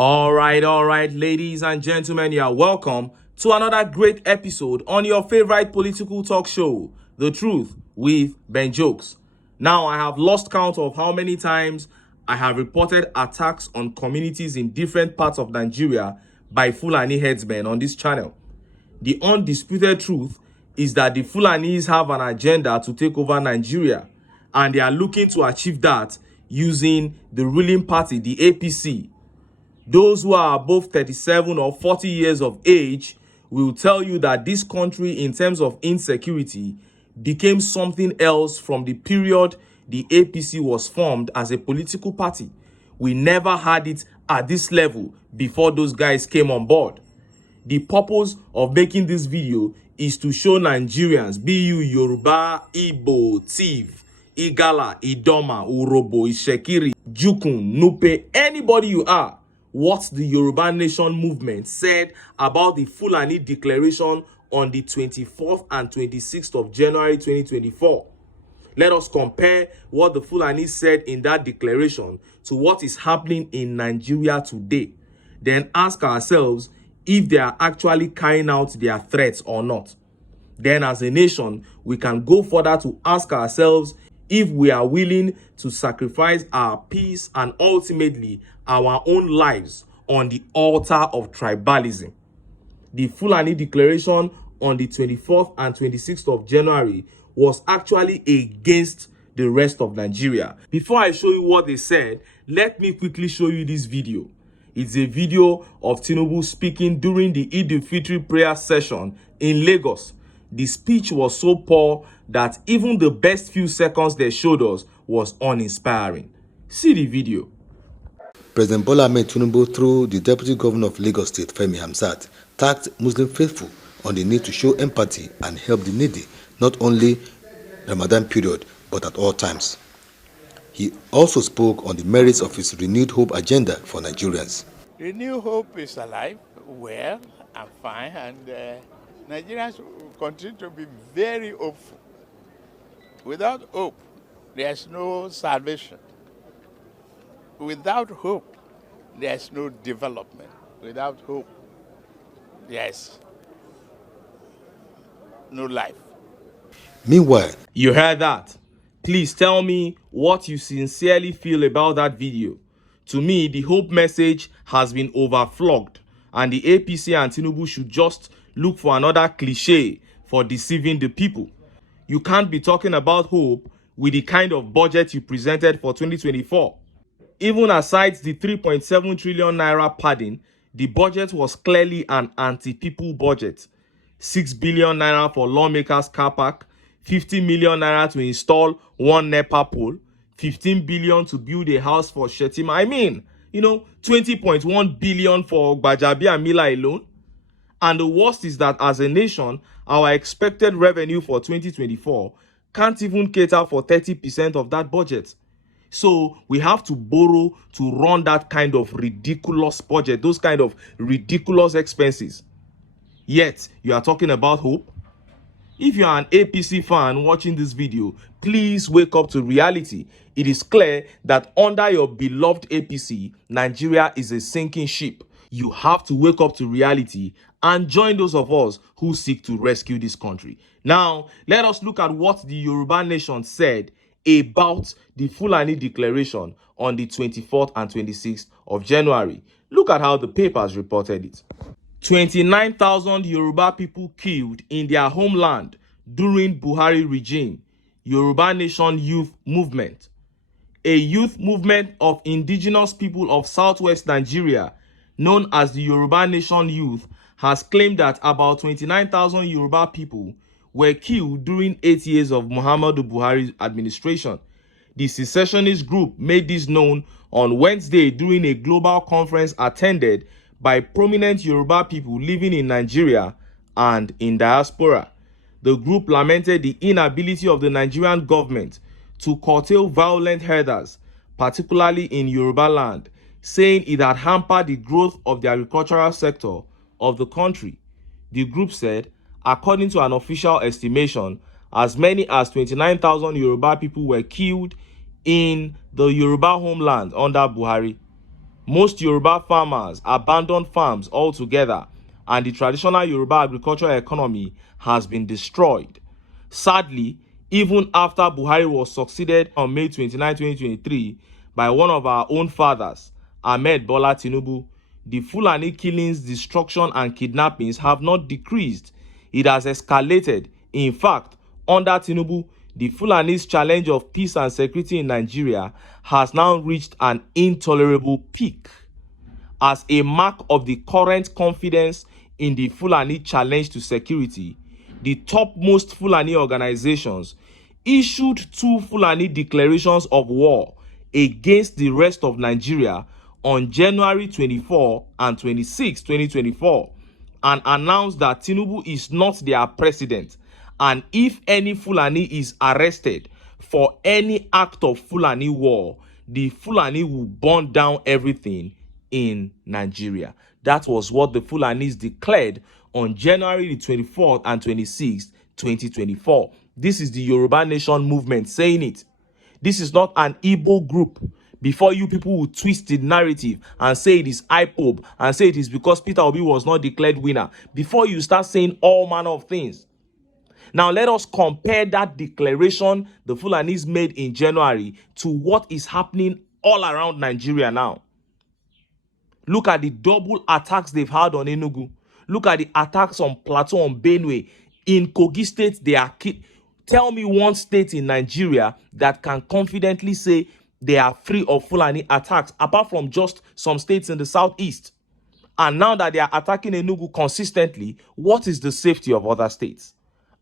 All right, ladies and gentlemen, you are welcome to another great episode on your favorite political talk show, The Truth with Ben Jokes. Now, I have lost count of how many times I have reported attacks on communities in different parts of Nigeria by Fulani headsmen on this channel. The undisputed truth is that the Fulanis have an agenda to take over Nigeria, and they are looking to achieve that using the ruling party, the APC. Those who are above 37 or 40 years of age will tell you that this country, in terms of insecurity, became something else from the period the APC was formed as a political party. We never had it at this level before those guys came on board. The purpose of making this video is to show Nigerians, be you Yoruba, Igbo, Tiv, Igala, Idoma, Urobo, Ishekiri, Jukun, Nupe, anybody you are, what the Yoruba Nation movement said about the Fulani declaration on the 24th and 26th of January 2024. Let us compare what the Fulani said in that declaration to what is happening in Nigeria today. Then ask ourselves if they are actually carrying out their threats or not. Then as a nation, we can go further to ask ourselves if we are willing to sacrifice our peace and ultimately our own lives on the altar of tribalism. The Fulani declaration on the 24th and 26th of January was actually against the rest of Nigeria. Before I show you what they said, let me quickly show you this video. It's a video of TINUBU speaking during the Eid al-Fitr prayer session in Lagos. The speech was so poor that even the best few seconds they showed us was uninspiring. See the video. President Bola Ahmed Tinubu, through the Deputy Governor of Lagos State, Femi Hamzat, tasked Muslim faithful on the need to show empathy and help the needy, not only Ramadan period, but at all times. He also spoke on the merits of his renewed hope agenda for Nigerians. Renewed hope is alive, well, and fine, and Nigerians will continue to be very hopeful. Without hope, there's no salvation. Without hope, there's no development. Without hope, there's no life. Meanwhile, you heard that. Please tell me what you sincerely feel about that video. To me, the hope message has been overflogged, and the APC and Tinubu should just look for another cliche for deceiving the people. You can't be talking about hope with the kind of budget you presented for 2024. Even aside the 3.7 trillion naira padding, the budget was clearly an anti-people budget. 6 billion naira for lawmakers' car park, 50 million naira to install one NEPA pole, 15 billion to build a house for Shetima. I mean, 20.1 billion for Bajabi and Mila alone. And the worst is that as a nation, our expected revenue for 2024 can't even cater for 30% of that budget. So we have to borrow to run that kind of ridiculous budget, those kind of ridiculous expenses. Yet, you are talking about hope? If you are an APC fan watching this video, please wake up to reality. It is clear that under your beloved APC, Nigeria is a sinking ship. You have to wake up to reality and join those of us who seek to rescue this country. Now, let us look at what the Yoruba Nation said about the Fulani declaration on the 24th and 26th of January. Look at how the papers reported it. 29,000 Yoruba people killed in their homeland during Buhari regime. Yoruba Nation Youth Movement. A youth movement of indigenous people of southwest Nigeria, known as the Yoruba Nation Youth, has claimed that about 29,000 Yoruba people were killed during 8 years of Muhammadu Buhari's administration. The secessionist group made this known on Wednesday during a global conference attended by prominent Yoruba people living in Nigeria and in diaspora. The group lamented the inability of the Nigerian government to curtail violent herders, particularly in Yoruba land, saying it had hampered the growth of the agricultural sector of the country. The group said, according to an official estimation, as many as 29,000 Yoruba people were killed in the Yoruba homeland under Buhari. Most Yoruba farmers abandoned farms altogether, and the traditional Yoruba agricultural economy has been destroyed. Sadly, even after Buhari was succeeded on May 29, 2023 by one of our own fathers, Ahmed Bola Tinubu, the Fulani killings, destruction and kidnappings have not decreased. It has escalated. In fact, under Tinubu, the Fulani's challenge of peace and security in Nigeria has now reached an intolerable peak. As a mark of the current confidence in the Fulani challenge to security, the topmost Fulani organizations issued 2 Fulani declarations of war against the rest of Nigeria on January 24 and 26, 2024, and announced that Tinubu is not their president, and if any Fulani is arrested for any act of Fulani war, the Fulani will burn down everything in Nigeria. That was what the Fulanis declared on January the 24th and 26th, 2024. This is the Yoruba Nation movement saying it. This is not an Igbo group. Before you people will twist the narrative and say it is IPOB and say it is because Peter Obi was not declared winner. Before you start saying all manner of things. Now let us compare that declaration the Fulanis made in January to what is happening all around Nigeria now. Look at the double attacks they've had on Enugu. Look at the attacks on Plateau, on Benue. In Kogi State, they are tell me one state in Nigeria that can confidently say they are free of Fulani attacks, apart from just some states in the southeast. And now that they are attacking Enugu consistently, what is the safety of other states?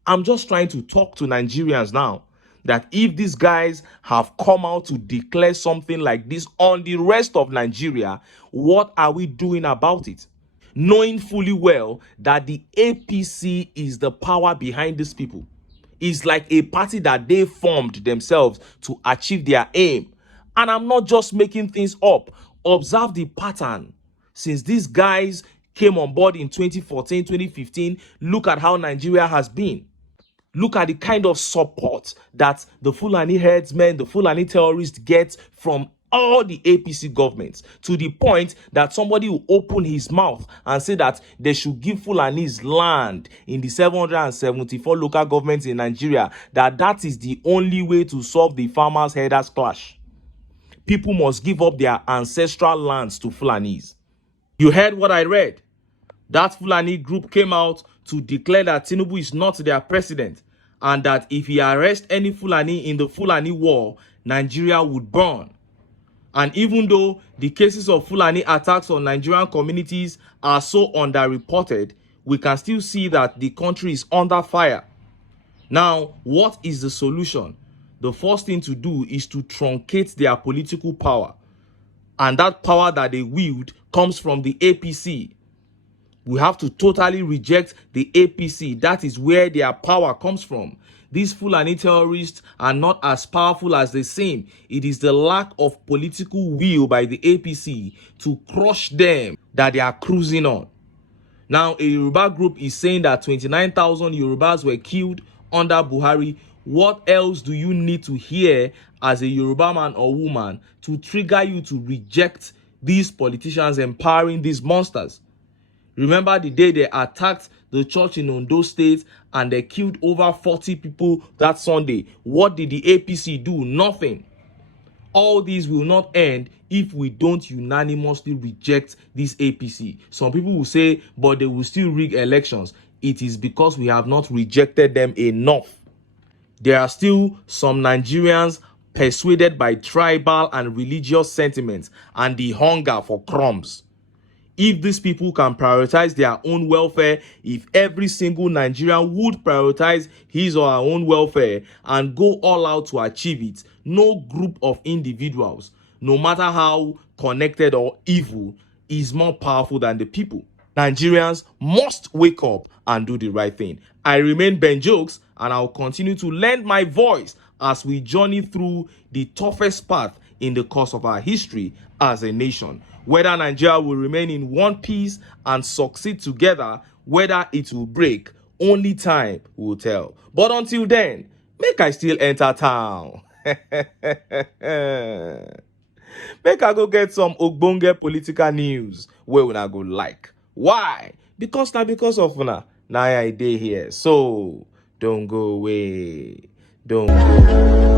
I'm just trying to talk to Nigerians now that if these guys have come out to declare something like this on the rest of Nigeria, what are we doing about it? Knowing fully well that the APC is the power behind these people. It's like a party that they formed themselves to achieve their aim. And I'm not just making things up. Observe the pattern. Since these guys came on board in 2014, 2015, look at how Nigeria has been. Look at the kind of support that the Fulani headsmen, the Fulani terrorists get from all the APC governments, to the point that somebody will open his mouth and say that they should give Fulanis land in the 774 local governments in Nigeria, that is the only way to solve the farmers' herders clash. People must give up their ancestral lands to Fulanis. You heard what I read. That Fulani group came out to declare that Tinubu is not their president, and that if he arrests any Fulani in the Fulani war, Nigeria would burn. And even though the cases of Fulani attacks on Nigerian communities are so underreported, we can still see that the country is under fire. Now, what is the solution? The first thing to do is to truncate their political power. And that power that they wield comes from the APC. We have to totally reject the APC. That is where their power comes from. These Fulani terrorists are not as powerful as they seem. It is the lack of political will by the APC to crush them that they are cruising on. Now, a Yoruba group is saying that 29,000 Yorubas were killed under Buhari. What else do you need to hear as a Yoruba man or woman to trigger you to reject these politicians empowering these monsters? Remember the day they attacked the church in Ondo State and they killed over 40 people that Sunday? What did the APC do? Nothing. All these will not end if we don't unanimously reject this APC. Some people will say, but they will still rig elections. It is because we have not rejected them enough. There are still some Nigerians persuaded by tribal and religious sentiments and the hunger for crumbs. If these people can prioritize their own welfare, if every single Nigerian would prioritize his or her own welfare and go all out to achieve it, no group of individuals, no matter how connected or evil, is more powerful than the people. Nigerians must wake up and do the right thing. I remain Ben Jokes, and I'll continue to lend my voice as we journey through the toughest path in the course of our history as a nation. Whether Nigeria will remain in one piece and succeed together, whether it will break, only time will tell. But until then, make I still enter town. Make I go get some ogbonge political news wey una go like. Why? Because of una. Now I dey here. So don't go away. Don't go.